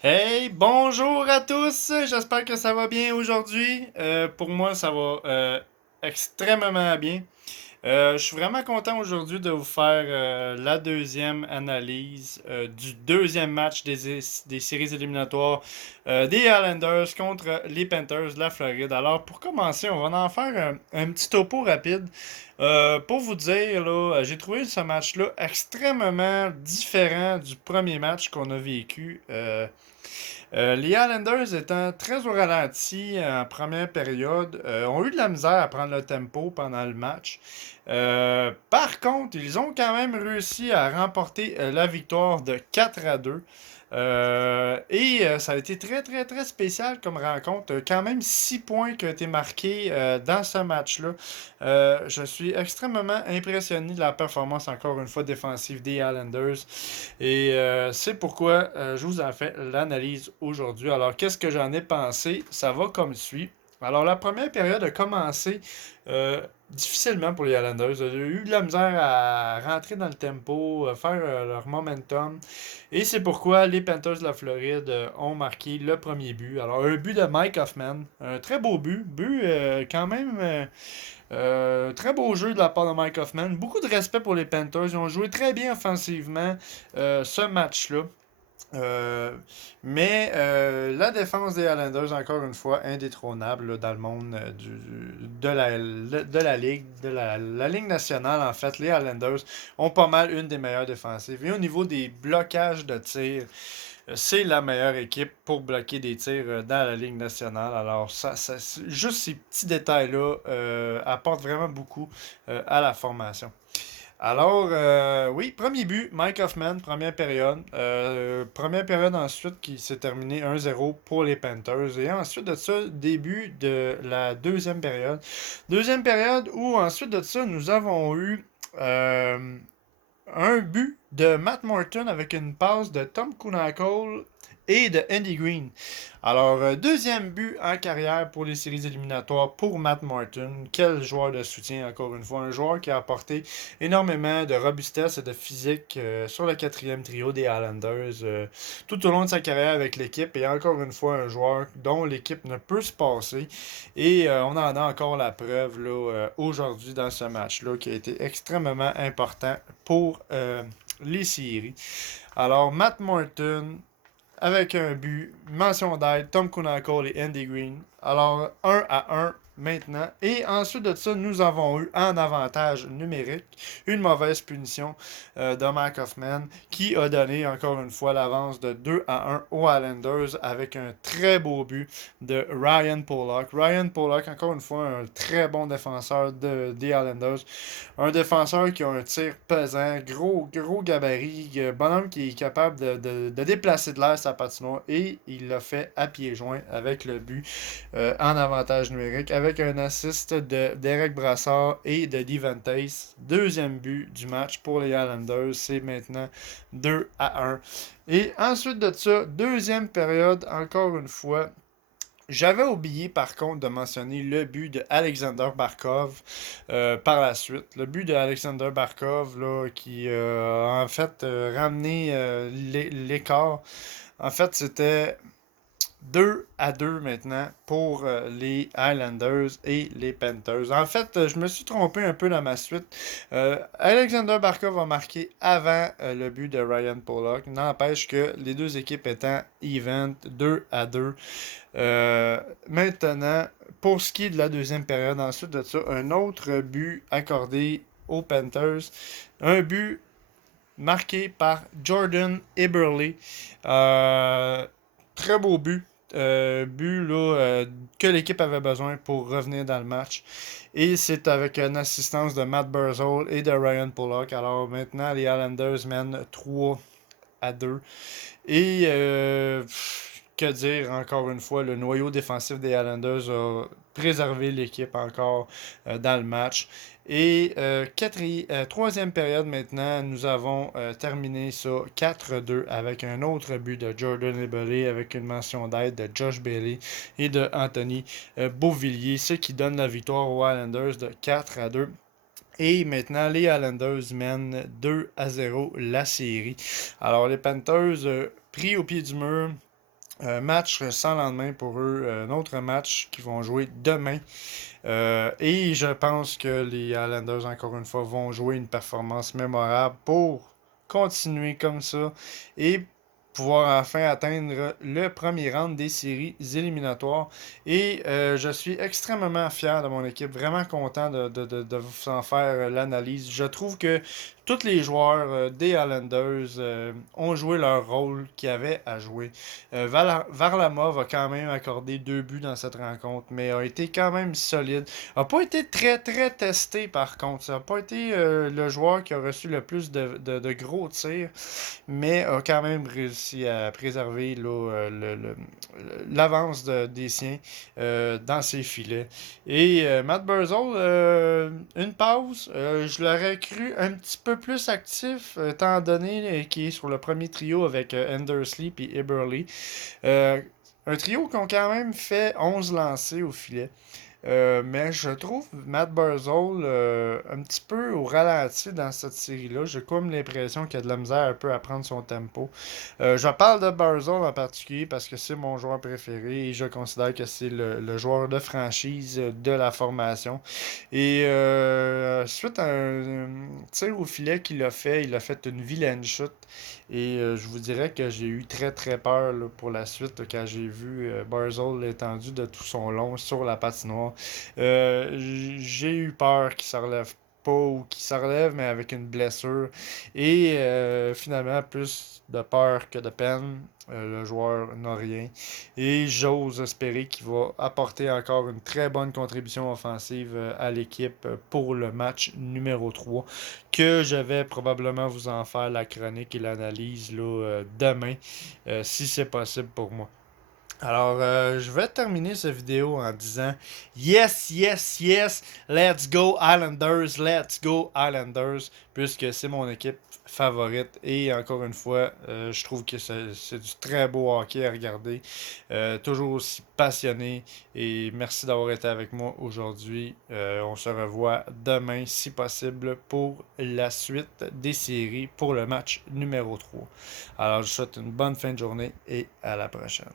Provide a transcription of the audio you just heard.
Hey, bonjour à tous. J'espère que ça va bien aujourd'hui. Pour moi, ça va extrêmement bien. Je suis vraiment content aujourd'hui de vous faire la deuxième analyse du deuxième match des séries éliminatoires des Islanders contre les Panthers de la Floride. Alors, pour commencer, on va en faire un petit topo rapide. Pour vous dire, là, j'ai trouvé ce match-là extrêmement différent du premier match qu'on a vécu. Les Islanders étant très au ralenti en première période, ont eu de la misère à prendre le tempo pendant le match. Par contre, ils ont quand même réussi à remporter la victoire de 4-2. Ça a été très très très spécial comme rencontre. Quand même 6 points qui ont été marqués dans ce match-là. Je suis extrêmement impressionné de la performance encore une fois défensive des Islanders. C'est pourquoi je vous en fais l'analyse aujourd'hui. Alors, qu'est-ce que j'en ai pensé? Ça va comme suit. Alors, la première période a commencé difficilement pour les Islanders. Ils ont eu de la misère à rentrer dans le tempo, à faire leur momentum. Et c'est pourquoi les Panthers de la Floride ont marqué le premier but. Alors, un but de Mike Hoffman. Un très beau but. But quand même très beau jeu de la part de Mike Hoffman. Beaucoup de respect pour les Panthers. Ils ont joué très bien offensivement ce match-là. Euh, la défense des Islanders, encore une fois, indétrônable là, dans le monde de la Ligue, la Ligue nationale, en fait. Les Islanders ont pas mal une des meilleures défensives. Et au niveau des blocages de tir, c'est la meilleure équipe pour bloquer des tirs dans la Ligue nationale. Alors, juste ces petits détails-là apportent vraiment beaucoup à la formation. Alors, oui, premier but, Mike Hoffman, première période. Première période ensuite qui s'est terminée 1-0 pour les Panthers. Et ensuite de ça, début de la deuxième période. Deuxième période où ensuite de ça, nous avons eu un but de Matt Morton avec une passe de Tom Kunakol et de Andy Green. Alors, deuxième but en carrière pour les séries éliminatoires pour Matt Morton. Quel joueur de soutien, encore une fois. Un joueur qui a apporté énormément de robustesse et de physique sur le quatrième trio des Islanders tout au long de sa carrière avec l'équipe. Et encore une fois, un joueur dont l'équipe ne peut se passer. Et on en a encore la preuve là, aujourd'hui dans ce match-là qui a été extrêmement important pour les séries. Alors, Matt Morton, avec un but, mention d'aide, Tom Kunakol et Andy Green. Alors, 1-1 maintenant. Et ensuite de ça, nous avons eu en avantage numérique une mauvaise punition de Mike Hoffman qui a donné encore une fois l'avance de 2-1 aux Islanders avec un très beau but de Ryan Pollock. Ryan Pollock, encore une fois, un très bon défenseur des Islanders. Un défenseur qui a un tir pesant, gros gabarit, bonhomme qui est capable de déplacer de l'air sa patinoire et il l'a fait à pieds joints avec le but en avantage numérique avec un assist de Derek Brassard et de Devante. Deuxième but du match pour les Islanders, c'est maintenant 2-1. Et ensuite de ça, deuxième période, encore une fois, j'avais oublié par contre de mentionner le but de Alexander Barkov par la suite. Le but de Alexander Barkov là, qui a en fait ramené l'écart. En fait, c'était 2-2 maintenant pour les Highlanders et les Panthers. En fait, je me suis trompé un peu dans ma suite. Alexander Barkov a marqué avant le but de Ryan Pollock. N'empêche que les deux équipes étant event 2-2. Maintenant, pour ce qui est de la deuxième période, ensuite de ça, un autre but accordé aux Panthers. Un but marqué par Jordan Eberle. Très beau but. But là, que l'équipe avait besoin pour revenir dans le match. Et c'est avec une assistance de Matt Barzal et de Ryan Pollock. Alors maintenant, les Islanders mènent 3-2. Et que dire encore une fois, le noyau défensif des Islanders a préservé l'équipe encore dans le match. Et troisième période maintenant, nous avons terminé ça 4-2 avec un autre but de Jordan Eberle avec une mention d'aide de Josh Bailey et de Anthony Beauvillier, ce qui donne la victoire aux Islanders de 4-2. Et maintenant, les Islanders mènent 2-0 la série. Alors, les Panthers, pris au pied du mur, Match sans lendemain pour eux. Un autre match qu'ils vont jouer demain. Et je pense que les Islanders, encore une fois, vont jouer une performance mémorable pour continuer comme ça et pouvoir enfin atteindre le premier round des séries éliminatoires. Et je suis extrêmement fier de mon équipe, vraiment content de vous en faire l'analyse. Je trouve que tous les joueurs des Islanders ont joué leur rôle qu'ils avaient à jouer. Varlamov a quand même accordé 2 buts dans cette rencontre, mais a été quand même solide. A pas été très très testé par contre. Ça n'a pas été le joueur qui a reçu le plus de gros tirs, mais a quand même réussi à préserver là, l'avance des siens dans ses filets. Et Matt Barzal, une pause. Je l'aurais cru un petit peu plus actif, étant donné qu'il est sur le premier trio avec Endersley et Eberle. Euh, un trio qui ont quand même fait 11 lancés au filet. Mais je trouve Matt Barzal un petit peu au ralenti dans cette série-là. J'ai comme l'impression qu'il a de la misère un peu à prendre son tempo. Je parle de Barzal en particulier parce que c'est mon joueur préféré et je considère que c'est le joueur de franchise de la formation. Et suite à un tir au filet qu'il a fait une vilaine chute. Et je vous dirais que j'ai eu très très peur là, pour la suite quand j'ai vu Barzal étendu de tout son long sur la patinoire. J'ai eu peur qu'il se relève pas ou qu'il se relève mais avec une blessure. Et finalement, plus de peur que de peine. Le joueur n'a rien. Et j'ose espérer qu'il va apporter encore une très bonne contribution offensive à l'équipe pour le match numéro 3 que je vais probablement vous en faire la chronique et l'analyse là, demain, si c'est possible pour moi. Alors, je vais terminer cette vidéo en disant yes, yes, yes, let's go Islanders, puisque c'est mon équipe favorite. Et encore une fois, je trouve que c'est du très beau hockey à regarder, toujours aussi passionné. Et merci d'avoir été avec moi aujourd'hui. On se revoit demain, si possible, pour la suite des séries pour le match numéro 3. Alors, je vous souhaite une bonne fin de journée et à la prochaine.